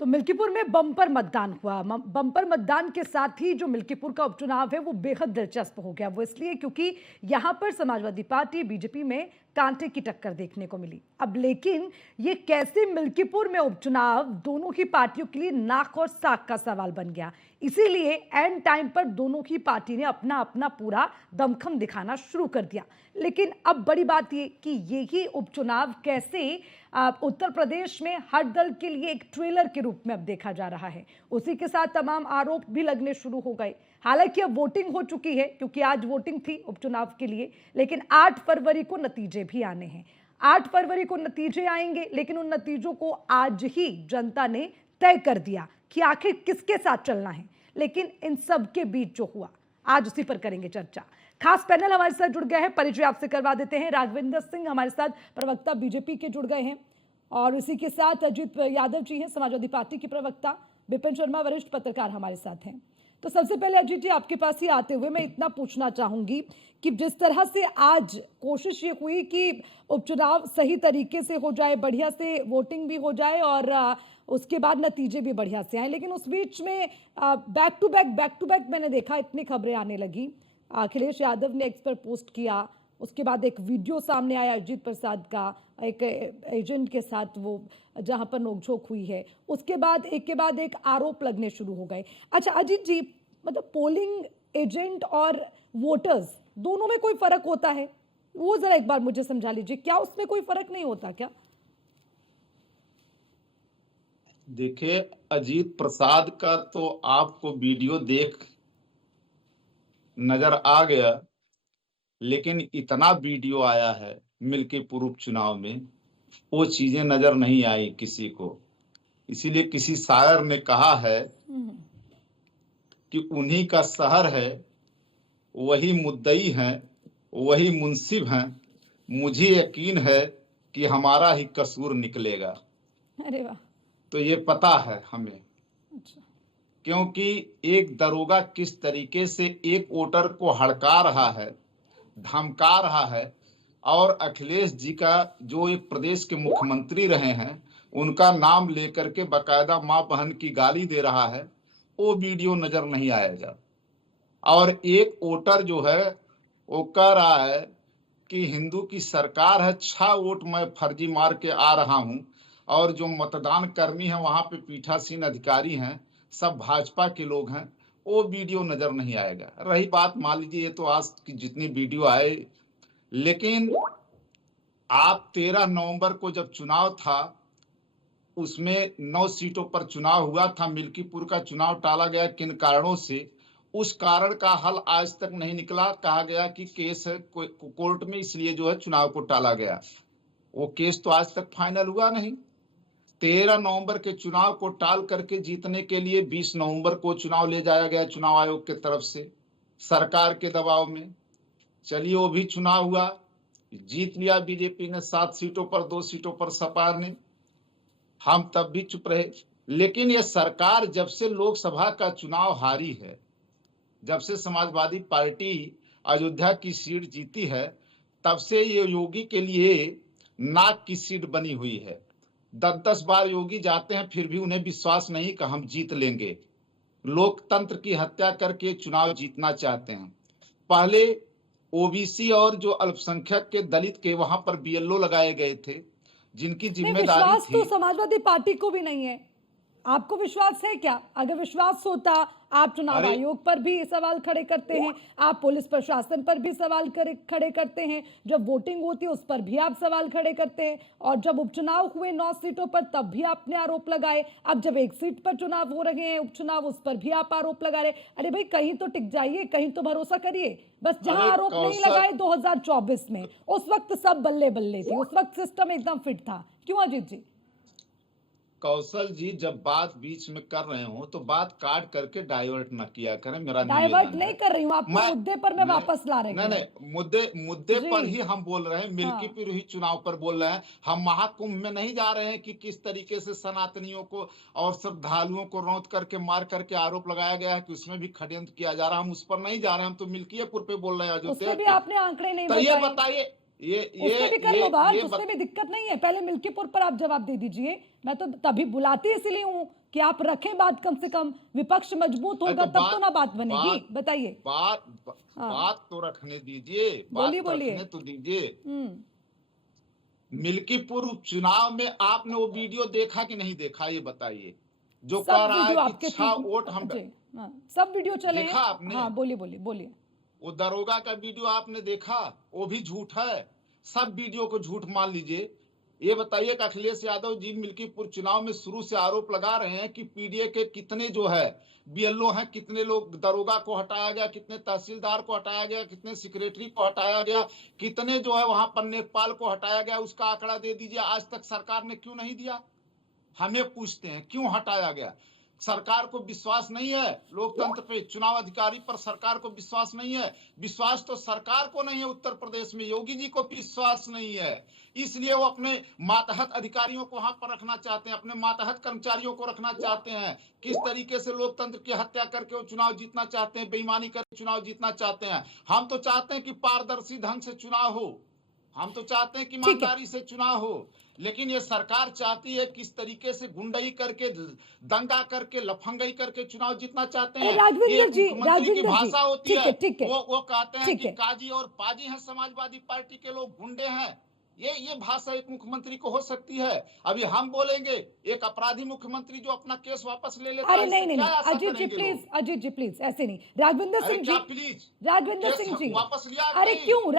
तो मिल्कीपुर में बम्पर मतदान हुआ। बम्पर मतदान के साथ ही जो मिल्कीपुर का उपचुनाव है वो बेहद दिलचस्प हो गया। वो इसलिए क्योंकि यहां पर समाजवादी पार्टी बीजेपी में कांटे की टक्कर देखने को मिली। अब लेकिन ये कैसे मिल्कीपुर में उपचुनाव दोनों ही पार्टियों के लिए नाक और साग का सवाल बन गया। इसीलिए एंड टाइम पर दोनों ही पार्टी ने अपना अपना पूरा दमखम दिखाना शुरू कर दिया। लेकिन अब बड़ी बात ये कि यही उपचुनाव कैसे उत्तर प्रदेश में हर दल के लिए एक ट्रेलर के रूप में अब देखा जा रहा है। उसी के साथ तमाम आरोप भी लगने शुरू हो गए। हालांकि अब वोटिंग हो चुकी है क्योंकि आज वोटिंग थी उपचुनाव के लिए, लेकिन 8 फरवरी को नतीजे भी आने हैं। 8 फरवरी को नतीजे आएंगे, लेकिन उन नतीजों को आज ही जनता ने तय कर दिया कि आखिर किसके साथ चलना है। लेकिन इन सब के बीच जो हुआ, आज उसी पर करेंगे चर्चा। खास पैनल हमारे साथ जुड़ गए हैं, परिचय आपसे करवा देते हैं। राघवेंद्र सिंह हमारे साथ प्रवक्ता बीजेपी के जुड़ गए हैं, और इसी के साथ अजीत यादव जी हैं समाजवादी पार्टी के प्रवक्ता। विपिन शर्मा वरिष्ठ पत्रकार हमारे साथ हैं। तो सबसे पहले अजीत जी, आपके पास ही आते हुए मैं इतना पूछना चाहूंगी कि जिस तरह से आज कोशिश ये हुई कि उपचुनाव सही तरीके से हो जाए, बढ़िया से वोटिंग भी हो जाए और उसके बाद नतीजे भी बढ़िया से आए, लेकिन उस बीच में बैक टू बैक मैंने देखा इतनी खबरें आने लगी। अखिलेश यादव ने एक्स पर पोस्ट किया, उसके बाद एक वीडियो सामने आया अजीत प्रसाद का एक एजेंट के साथ, वो जहां पर नोकझोंक हुई है। उसके बाद एक आरोप लगने शुरू हो गए। अच्छा अजीत जी, मतलब पोलिंग एजेंट और वोटर्स दोनों में कोई फर्क होता है? वो जरा एक बार मुझे समझा लीजिए, क्या उसमें कोई फर्क नहीं होता क्या? देखिए, अजीत प्रसाद का तो आपको वीडियो देख नजर आ गया, लेकिन इतना वीडियो आया है मिल्कीपुर उपचुनाव में, वो चीजें नजर नहीं आई किसी को। इसीलिए किसी शायर ने कहा है कि उन्हीं का शहर है, वही मुद्दई हैं, वही मुंसिफ हैं, मुझे यकीन है कि हमारा ही कसूर निकलेगा। अरे वाह। तो ये पता है हमें, अच्छा। क्योंकि एक दरोगा किस तरीके से एक वोटर को हड़का रहा है, धमका रहा है, और अखिलेश जी का जो एक प्रदेश के मुख्यमंत्री रहे हैं उनका नाम लेकर के बकायदा मां बहन की गाली दे रहा है, वो वीडियो नजर नहीं आएगा। और एक वोटर जो है वो कह रहा है कि हिंदू की सरकार है, 6 वोट मैं फर्जी मार के आ रहा हूं, और जो मतदान कर्मी है वहां पे पीठासीन अधिकारी हैं, सब भाजपा के लोग हैं, वो वीडियो नजर नहीं आएगा। रही बात, मान लीजिए ये तो आज की जितनी वीडियो आए, लेकिन आप 13 नवंबर को जब चुनाव था उसमें 9 सीटों पर चुनाव हुआ था। मिल्कीपुर का चुनाव टाला गया किन कारणों से, उस कारण का हल आज तक नहीं निकला। कहा गया कि केस है कोर्ट में, इसलिए जो है चुनाव को टाला गया। वो केस तो आज तक फाइनल हुआ नहीं। 13 नवंबर के चुनाव को टाल करके जीतने के लिए 20 नवंबर को चुनाव ले जाया गया चुनाव आयोग के तरफ से, सरकार के दबाव में। चलिए वो भी चुनाव हुआ, जीत लिया बीजेपी ने 7 सीटों पर, 2 सीटों पर सपा ने। हम तब भी चुप रहे। लेकिन ये सरकार जब से लोकसभा का चुनाव हारी है, जब से समाजवादी पार्टी अयोध्या की सीट जीती है, तब से ये योगी के लिए नाक की सीट बनी हुई है। 10-10 बार योगी जाते हैं, फिर भी उन्हें विश्वास नहीं कि हम जीत लेंगे। लोकतंत्र की हत्या करके चुनाव जीतना चाहते हैं। पहले ओबीसी और जो अल्पसंख्यक के दलित के वहां पर बीएलओ लगाए गए थे, जिनकी नहीं, जिम्मेदारी विश्वास थी। तो समाजवादी पार्टी को भी नहीं है। आपको विश्वास है क्या? अगर विश्वास होता, आप चुनाव अरे आयोग पर भी सवाल खड़े करते हैं, आप पुलिस प्रशासन पर भी सवाल खड़े करते हैं, जब वोटिंग होती है उस पर भी आप सवाल खड़े करते हैं, और जब उपचुनाव हुए 9 सीटों पर तब भी आपने आरोप लगाए। अब जब एक सीट पर चुनाव हो रहे हैं उपचुनाव, उस पर भी आप आरोप लगा रहे। अरे भाई, कहीं तो टिक जाइए, कहीं तो भरोसा करिए। बस जहां आरोप नहीं लगाए 2024 में, उस वक्त सब बल्ले बल्ले थी, उस वक्त सिस्टम एकदम फिट था। क्यों अजीत जी? कौशल जी, जब बात बीच में कर रहे हो तो बात काट करके डाइवर्ट ना किया करें, मेरा डाइवर्ट निवेदन नहीं है। कर रही हूँ, आपको मैं मुद्दे पर मैं वापस ला रही नहीं हूँ। नहीं, मुद्दे जी। पर ही हम बोल रहे हैं, हाँ। मिल्कीपुर ही चुनाव पर बोल रहे हैं। हम महाकुंभ में नहीं जा रहे हैं कि किस तरीके से सनातनियों को और श्रद्धालुओं को रौंद करके मार करके आरोप लगाया गया है कि उसमें भी षड्यंत्र किया जा रहा है। हम उस पर नहीं जा रहे हैं, हम तो मिल्कीपुर पे बोल रहे हैं, उसमें अयोध्या भी पे। आपने आंकड़े नहीं तो ये बताए। बताइए, उसमें भी कर लो बात, ये उसमें भी दिक्कत नहीं है। पहले मिल्कीपुर पर आप जवाब दे दीजिए। मैं तो तभी बुलाती इसलिए हूँ कि आप रखें बात, कम से कम विपक्ष मजबूत अरे होगा तो तब तो ना बात बनेगी। बात बताइए। बात हाँ, बात तो रखने दीजिए, बोलिए बात बोलिए। रखने तो दीजिए। हम्म। मिल्कीपुर उपचुनाव में आपने वो वीडियो देखा कि नहीं देखा, ये बताइए, जो कह सब रहा है वीडियो कि आपके 6 वोट हम जी, हाँ, सब वीडियो चले देखा हैं। आपने? हाँ, बोलिए बोलिए बोलिए। वो दरोगा का वीडियो आपने देखा? वो भी झूठ है। सब वीडियो को झूठ मान लीजिए। ये बताइए कि अखिलेश यादव जी मिल्कीपुर चुनाव में शुरू से आरोप लगा रहे हैं कि पीडीए के कितने जो है बीएलओ हैं, कितने लोग दरोगा को हटाया गया, कितने तहसीलदार को हटाया गया, कितने सेक्रेटरी को हटाया गया, कितने जो है वहां पर लेखपाल को हटाया गया, उसका आंकड़ा दे दीजिए। आज तक सरकार ने क्यों नहीं दिया? हमें पूछते हैं क्यों हटाया गया। सरकार को विश्वास नहीं है लोकतंत्र पे, चुनाव अधिकारी पर सरकार को विश्वास नहीं है। विश्वास तो सरकार को नहीं है, उत्तर प्रदेश में योगी जी को विश्वास नहीं है, इसलिए वो अपने मातहत अधिकारियों को वहां पर रखना चाहते हैं, अपने मातहत कर्मचारियों को रखना चाहते हैं। किस तरीके से लोकतंत्र की हत्या करके वो चुनाव जीतना चाहते हैं, बेईमानी करके चुनाव जीतना चाहते हैं। हम तो चाहते हैं कि पारदर्शी ढंग से चुनाव हो, हम तो चाहते हैं कि ठीक है। ईमानदारी से चुनाव हो, लेकिन ये सरकार चाहती है किस तरीके से गुंडई करके, दंगा करके, लफंगई करके चुनाव जीतना चाहते हैं। ये राजविंदर एक जी, मुख्यमंत्री की राजविंदर जी, भाषा होती ठीक है। है, ठीक है, वो कहते हैं ठीक कि है। काजी और पाजी हैं समाजवादी पार्टी के लोग, गुंडे हैं। ये भाषा एक मुख्यमंत्री को हो सकती है? अभी हम बोलेंगे, एक अपराधी मुख्यमंत्री जो अपना केस वापस ले लेता अरे है, नहीं इससे नहीं क्या नहीं, आशा अजीत जी करेंगे प्लीज, लोग? अजीत जी प्लीज, ऐसे नहीं। राजविंदर अरे सिंह क्या जी, प्लीज, राजविंदर केस सिंह जी, वापस लिया अरे नहीं? क्यों